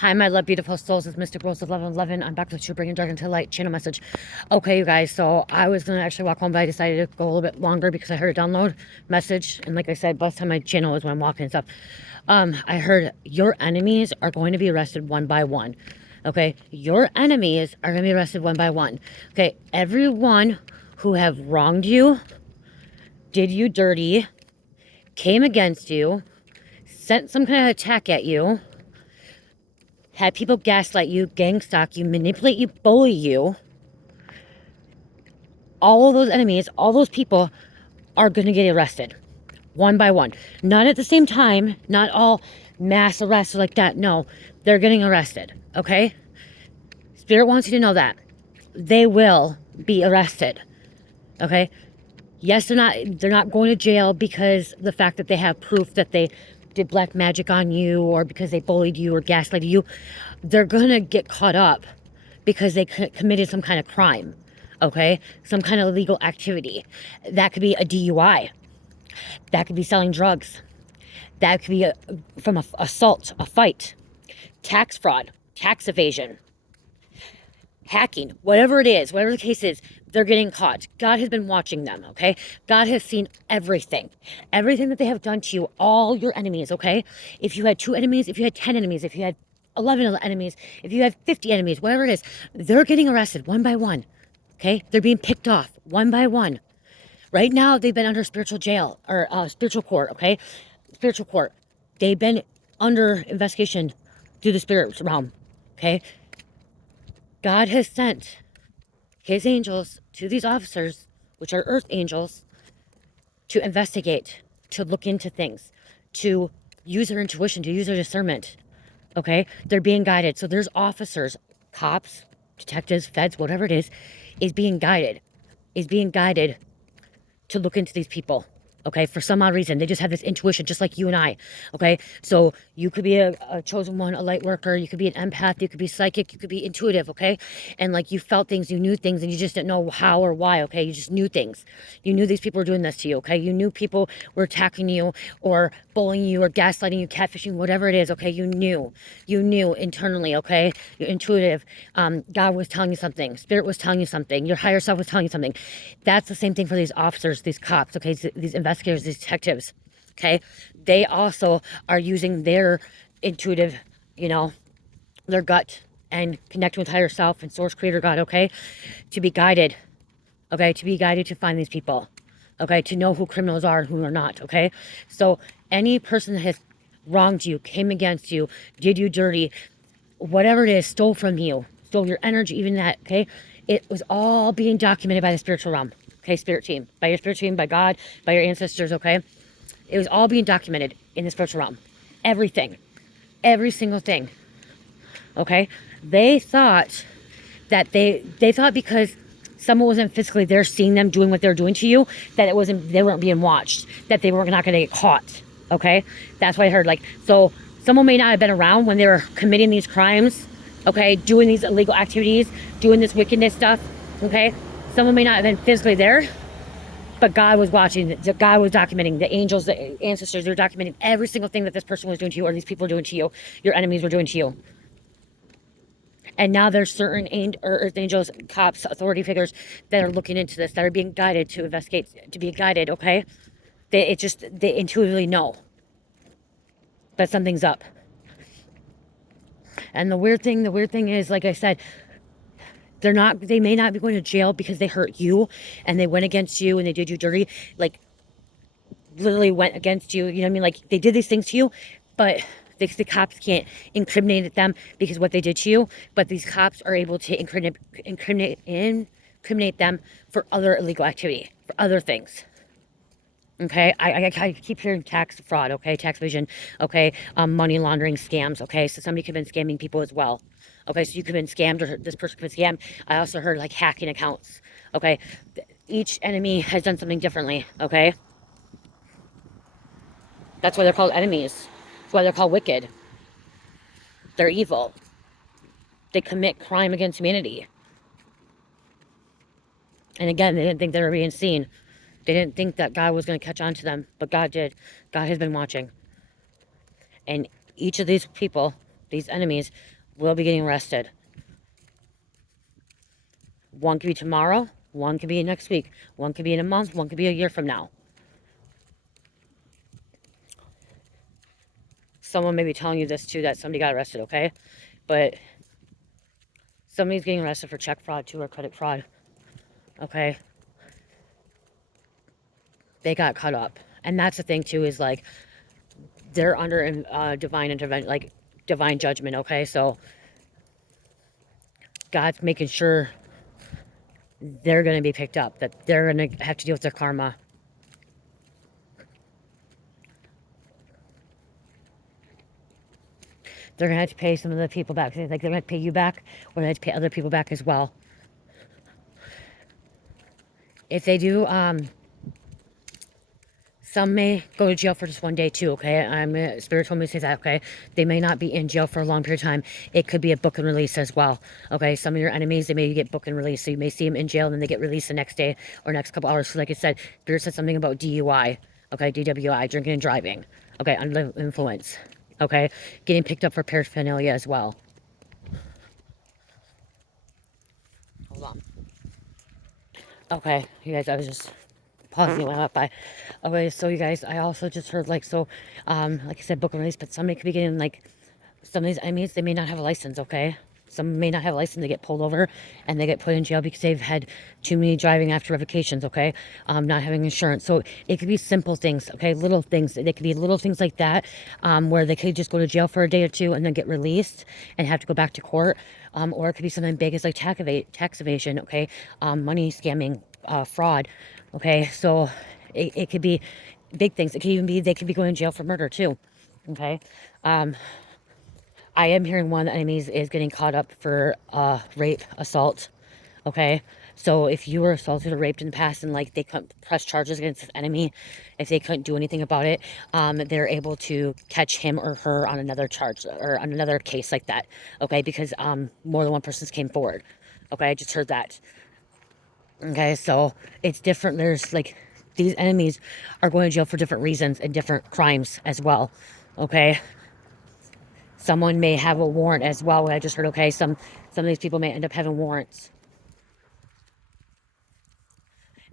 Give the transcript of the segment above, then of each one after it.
Hi, my love, beautiful souls. It's Mystic Rose of Love and 11. I'm back with you, bringing dark into light. Channel message. Okay, you guys. So I was gonna actually walk home, but I decided to go a little bit longer because I heard a download message, and like I said, most of my channel is when I'm walking and stuff. I heard your enemies are going to be arrested one by one. Okay, your enemies are going to be arrested one by one. Okay, everyone who have wronged you, did you dirty, came against you, sent some kind of attack at you, had people gaslight you, gang stalk you, manipulate you, bully you, all of those enemies, all those people are going to get arrested one by one. Not at the same time, not all mass arrests like that. No, they're getting arrested, okay? Spirit wants you to know that. They will be arrested, okay? Yes, they're not going to jail because the fact that they have proof that they did black magic on you or because they bullied you or gaslighted you. They're going to get caught up because they committed some kind of crime, okay? Some kind of illegal activity. That could be a DUI. That could be selling drugs. That could be from an assault, a fight, tax fraud, tax evasion, hacking, whatever it is, whatever the case is, they're getting caught. God has been watching them, okay? God has seen everything. Everything that they have done to you, all your enemies, okay? If you had 2 enemies, if you had 10 enemies, if you had 11 enemies, if you had 50 enemies, whatever it is, they're getting arrested one by one, okay? They're being picked off one by one. Right now, they've been under spiritual jail, or spiritual court, okay? Spiritual court. They've been under investigation through the spirit realm, okay? God has sent his angels to these officers, which are earth angels, to investigate, to look into things, to use their intuition, to use their discernment, okay? They're being guided. So there's officers, cops, detectives, feds, whatever it is being guided, to look into these people, okay? For some odd reason, they just have this intuition, just like you and I, okay? So you could be a chosen one, a light worker, you could be an empath, you could be psychic, you could be intuitive, okay? And like you felt things, you knew things, and you just didn't know how or why, okay? You just knew things. You knew these people were doing this to you, okay? You knew people were attacking you or bullying you or gaslighting you, catfishing, whatever it is, okay? You knew internally, okay? You're intuitive. God was telling you something. Spirit was telling you something. Your higher self was telling you something. That's the same thing for these officers, these cops, okay? These investigators, these detectives, okay? They also are using their intuitive, their gut and connecting with higher self and source creator God, okay? To be guided, okay? To be guided to find these people, okay? To know who criminals are and who are not, okay? So any person that has wronged you, came against you, did you dirty, whatever it is, stole from you, stole your energy, even that, okay? It was all being documented by the spiritual realm, okay? Spirit team, by your spirit team, by God, by your ancestors, okay? It was all being documented in the spiritual realm. Everything, every single thing, okay? They thought that they thought because someone wasn't physically there seeing them doing what they're doing to you, that they weren't being watched, that they were not going to get caught, okay? That's what I heard. Like, so someone may not have been around when they were committing these crimes, okay, doing these illegal activities, doing this wickedness stuff, okay? Someone may not have been physically there, but God was watching. God was documenting. The angels, the ancestors, they were documenting every single thing that this person was doing to you, or these people were doing to you, your enemies were doing to you. And now there's certain earth angels, cops, authority figures that are looking into this, that are being guided to investigate, to be guided, okay? They intuitively know that something's up. And the weird thing is, like I said, they may not be going to jail because they hurt you and they went against you and they did you dirty, like literally went against you, you know what I mean? Like they did these things to you, but the cops can't incriminate them because what they did to you, but these cops are able to incriminate them for other illegal activity, for other things. Okay, I keep hearing tax fraud, okay, tax evasion, okay, money laundering scams, okay, so somebody could have been scamming people as well. Okay, so you could have been scammed, or this person could have been scammed. I also heard like hacking accounts, okay. Each enemy has done something differently, okay. That's why they're called enemies. That's why they're called wicked. They're evil. They commit crime against humanity. And again, they didn't think they were being seen. They didn't think that God was going to catch on to them, but God did. God has been watching. And each of these people These enemies will be getting arrested. One could be tomorrow, one could be next week, one could be in a month, one could be a year from now. Someone may be telling you this too, that somebody got arrested, okay? But somebody's getting arrested for check fraud too, or credit fraud, okay? They got caught up. And that's the thing too, is like, they're under divine intervention, like divine judgment, okay? So God's making sure they're going to be picked up, that they're going to have to deal with their karma. They're going to have to pay some of the people back. Like, they're going to have to pay you back, or they have to pay other people back as well. If they do, some may go to jail for just one day too, okay? Spirit told me to say that, okay? They may not be in jail for a long period of time. It could be a book and release as well, okay? Some of your enemies, they may get book and release. So you may see them in jail and then they get released the next day or next couple hours. So like I said, Spirit said something about DUI, okay? DWI, drinking and driving, okay? Under influence, okay? Getting picked up for paraphernalia as well. Hold on. Okay, you guys, I was just pausing when I went by. Okay, so you guys, I also just heard, like, so, like I said, book and release, but somebody could be getting, like, some of these enemies, they may not have a license, okay? Some may not have a license, they get pulled over, and they get put in jail because they've had too many driving after revocations, okay? Not having insurance. So it could be simple things, okay? Little things. They could be little things like that, where they could just go to jail for a day or two and then get released and have to go back to court. Or it could be something big as like tax evasion, okay? Money scamming, fraud, okay? So it could be big things. It could even be, they could be going to jail for murder too, okay? I am hearing one of the enemies is getting caught up for rape, assault, okay? So if you were assaulted or raped in the past and like they couldn't press charges against this enemy, if they couldn't do anything about it, they're able to catch him or her on another charge or on another case like that, okay? Because more than one person came forward, okay? I just heard that. Okay, so it's different. There's like, these enemies are going to jail for different reasons and different crimes as well, okay? Someone may have a warrant as well. I just heard, okay, some of these people may end up having warrants.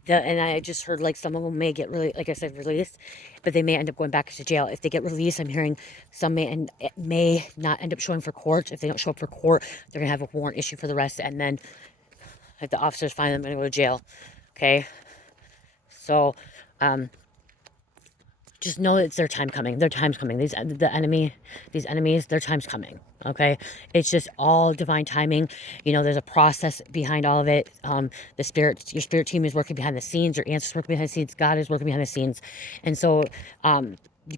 And I just heard, like, some of them may get really, like I said, released, but they may end up going back to jail. If they get released, I'm hearing some may not end up showing for court. If they don't show up for court, they're going to have a warrant issued for the rest, and then if the officers find them, they're going to go to jail, okay? So, just know it's their time coming. Their time's coming. These enemies, their time's coming. Okay, it's just all divine timing. You know, there's a process behind all of it. Your spirit team is working behind the scenes. Your ancestors working behind the scenes. God is working behind the scenes, and so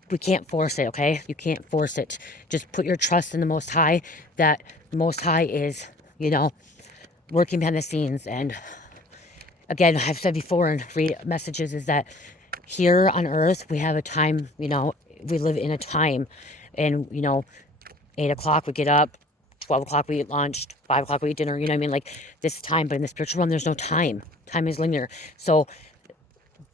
we can't force it. Okay, you can't force it. Just put your trust in the Most High. That Most High is, you know, working behind the scenes. And again, I've said before and read messages is that here on earth, we have a time, you know, we live in a time, and, you know, 8 o'clock we get up, 12 o'clock we eat lunch, 5 o'clock we eat dinner, you know what I mean? Like, this time, but in the spiritual realm, there's no time. Time is linear. So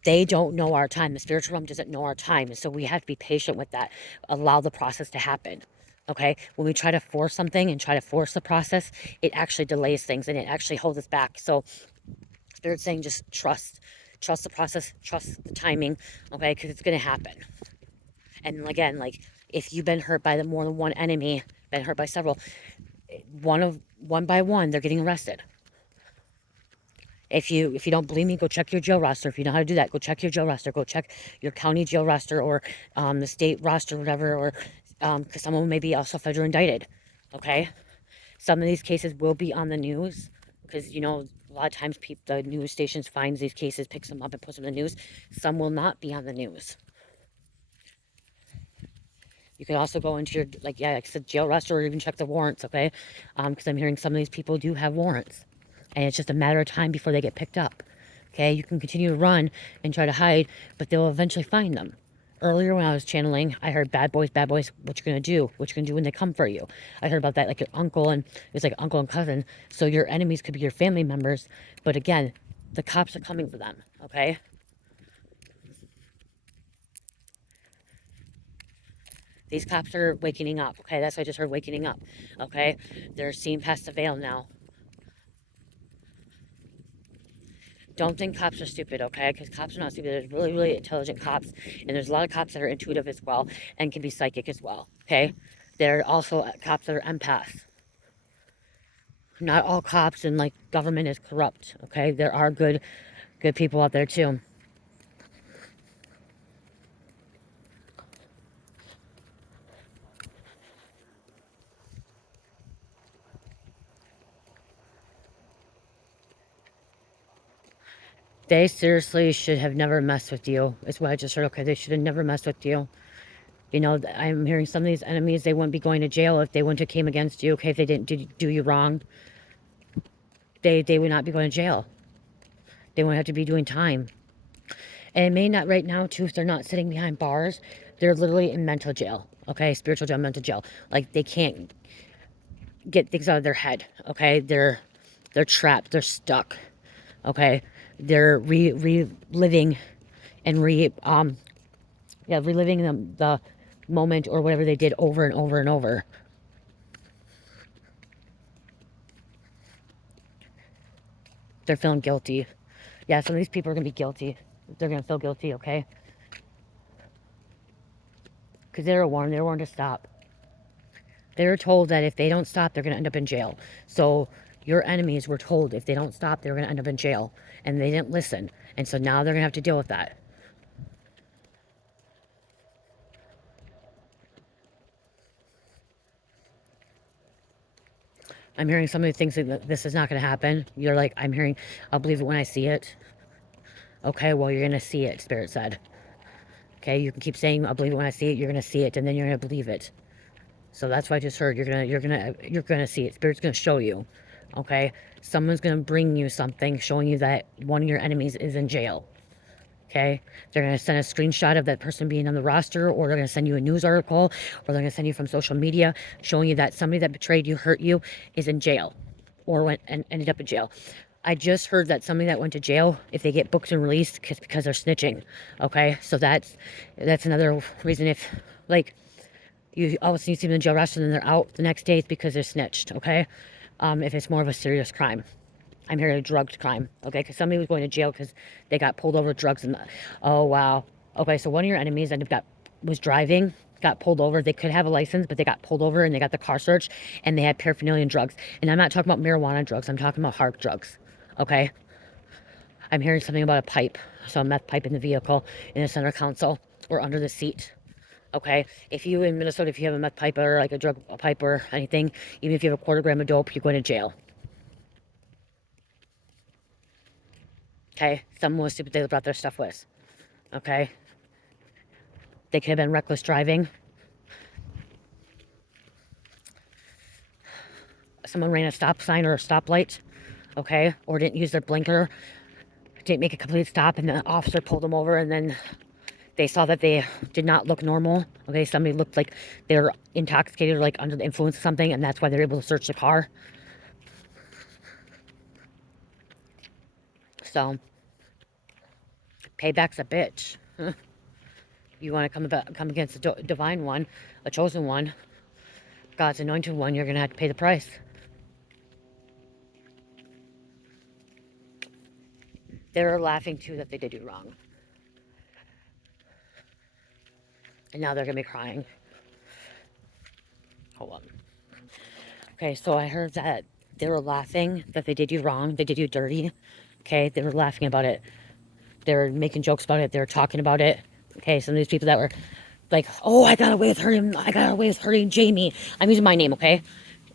they don't know our time. The spiritual realm doesn't know our time. So we have to be patient with that. Allow the process to happen. Okay? When we try to force something and try to force the process, it actually delays things and it actually holds us back. So Spirit's saying just trust the process, trust the timing, okay? Because it's going to happen. And again, like, if you've been hurt by more than one enemy, been hurt by several, one by one, they're getting arrested. If you don't believe me, go check your jail roster. If you know how to do that, go check your jail roster. Go check your county jail roster or the state roster, whatever, or because some of them may be also federal indicted, okay? Some of these cases will be on the news because, you know, a lot of times the news stations finds these cases, picks them up and puts them in the news. Some will not be on the news. You can also go into your, like I said, jail roster, or even check the warrants, okay? Because I'm hearing some of these people do have warrants. And it's just a matter of time before they get picked up, okay? You can continue to run and try to hide, but they'll eventually find them. Earlier when I was channeling, I heard bad boys, what you gonna do? What you gonna do when they come for you? I heard about that, like your uncle, and it's like uncle and cousin. So your enemies could be your family members, but again, the cops are coming for them, okay? These cops are wakening up, okay? That's what I just heard, wakening up, okay? They're seeing past the veil now. Don't think cops are stupid, okay? Because cops are not stupid. There's really, really intelligent cops. And there's a lot of cops that are intuitive as well and can be psychic as well, okay? There are also cops that are empaths. Not all cops and, like, government is corrupt, okay? There are good people out there, too. They seriously should have never messed with you. Is what I just heard. Okay, they should have never messed with you. You know, I'm hearing some of these enemies, they wouldn't be going to jail if they wouldn't have came against you. Okay, if they didn't do you wrong, they would not be going to jail. They wouldn't have to be doing time. And it may not right now, too, if they're not sitting behind bars. They're literally in mental jail. Okay, spiritual jail, mental jail. Like, they can't get things out of their head. Okay, they're trapped. They're stuck. Okay, they're reliving and reliving the moment or whatever they did over and over and over. They're feeling guilty. Yeah, some of these people are gonna be guilty. They're gonna feel guilty, okay? Because they were warned to stop. They were told that if they don't stop, they're gonna end up in jail. So your enemies were told if they don't stop, they were gonna end up in jail. And they didn't listen. And so now they're gonna have to deal with that. I'm hearing some of the things that this is not going to happen. You're like, I'm hearing, I'll believe it when I see it. Okay, well, you're going to see it, Spirit said. Okay, you can keep saying, I'll believe it when I see it. You're going to see it, and then you're going to believe it. So that's what I just heard. You're gonna see it. Spirit's going to show you. Okay, someone's going to bring you something showing you that one of your enemies is in jail. Okay, they're going to send a screenshot of that person being on the roster, or they're going to send you a news article, or they're going to send you from social media showing you that somebody that betrayed you, hurt you, is in jail, or went and ended up in jail. I just heard that somebody that went to jail, if they get booked and released, because they're snitching. Okay, so that's another reason. If, like, you all of a sudden you see them in jail arrested and they're out the next day, it's because they're snitched. Okay, if it's more of a serious crime. I'm hearing a drugged crime, okay? Because somebody was going to jail because they got pulled over with drugs. And oh, wow. Okay, so one of your enemies was driving, got pulled over. They could have a license, but they got pulled over and they got the car searched and they had paraphernalia and drugs. And I'm not talking about marijuana drugs. I'm talking about hard drugs, okay? I'm hearing something about a pipe. So a meth pipe in the vehicle, in the center console, or under the seat. Okay, if you in Minnesota, if you have a meth pipe or like a pipe or anything, even if you have a quarter gram of dope, you're going to jail. Okay, someone was stupid, they brought their stuff with. Okay, they could have been reckless driving. Someone ran a stop sign or a stoplight, okay, or didn't use their blinker, didn't make a complete stop, and the officer pulled them over, and then they saw that they did not look normal. Okay, somebody looked like they were intoxicated or like under the influence of something, and that's why they're able to search the car. So, payback's a bitch. You want to come against a divine one, a chosen one, God's anointed one, you're going to have to pay the price. They're laughing too that they did you wrong. And now they're going to be crying. Hold on. Okay, so I heard that they were laughing that they did you wrong. They did you dirty. Okay, they were laughing about it. They were making jokes about it. They were talking about it. Okay, some of these people that were like, oh, I got away with hurting Jamie. I'm using my name, okay?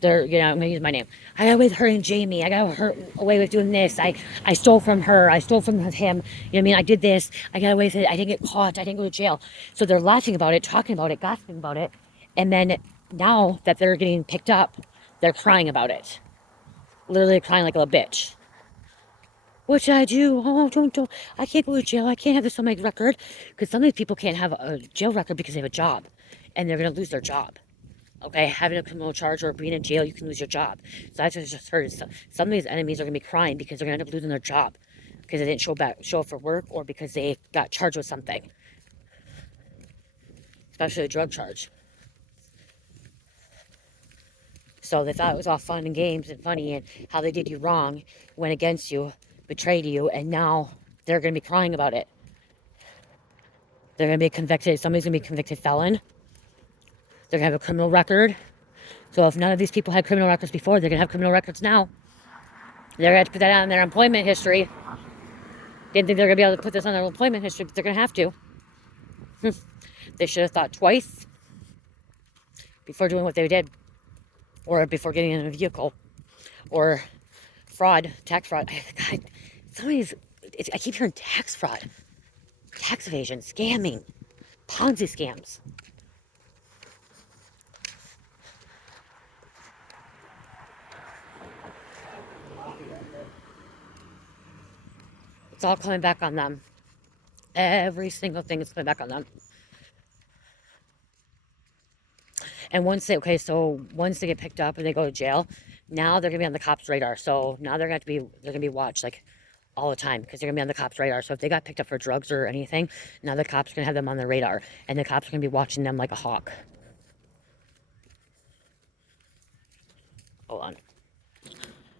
I'm gonna use my name. I got away with hurting Jamie. I got away with doing this. I stole from her. I stole from him. You know what I mean? I did this. I got away with it. I didn't get caught. I didn't go to jail. So they're laughing about it, talking about it, gossiping about it. And then now that they're getting picked up, they're crying about it. Literally crying like a little bitch. What should I do? Oh, don't. I can't go to jail. I can't have this on my record. Because some of these people can't have a jail record because they have a job. And they're going to lose their job. Okay? Having a criminal charge or being in jail, you can lose your job. So that's what I just heard. Some of these enemies are going to be crying because they're going to end up losing their job. Because they didn't show up for work or because they got charged with something. Especially a drug charge. So they thought it was all fun and games and funny, and how they did you wrong, went against you, betrayed you, and now they're going to be crying about it. They're going to be convicted. Somebody's going to be a convicted felon. They're going to have a criminal record. So if none of these people had criminal records before, they're going to have criminal records now. They're going to have to put that on their employment history. Didn't think they're going to be able to put this on their employment history, but they're going to have to. They should have thought twice before doing what they did. Or before getting in a vehicle. Or fraud, tax fraud. God, I keep hearing tax fraud. Tax evasion, scamming, Ponzi scams. It's all coming back on them. Every single thing is coming back on them. And once they get picked up and they go to jail, now they're gonna be on the cops' radar. So now they're gonna be watched like all the time, because they're gonna be on the cops' radar. So if they got picked up for drugs or anything, now the cops are gonna have them on their radar, and the cops are gonna be watching them like a hawk. Hold on.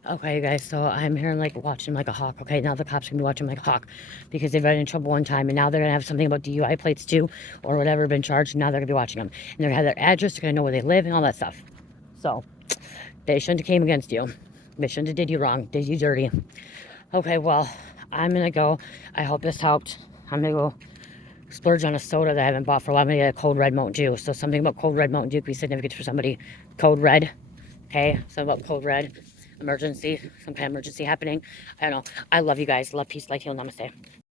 Okay, you guys, so I'm hearing like watching like a hawk. Okay, now the cops are gonna be watching like a hawk, because they've been in trouble one time, and now they're gonna have something about DUI plates too, or whatever, been charged. Now they're gonna be watching them, and they're gonna have their address. They're gonna know where they live and all that stuff. So they shouldn't have came against you. They shouldn't have did you wrong, did you dirty. Okay, well, I'm gonna go. I hope this helped. I'm gonna go splurge on a soda that I haven't bought for a while. I'm gonna get a cold red Mountain Dew. So something about cold red Mountain Dew could be significant for somebody. Code red. Okay, something about code red. Emergency, some kind of emergency happening. I don't know. I love you guys. Love, peace, light, heal, namaste.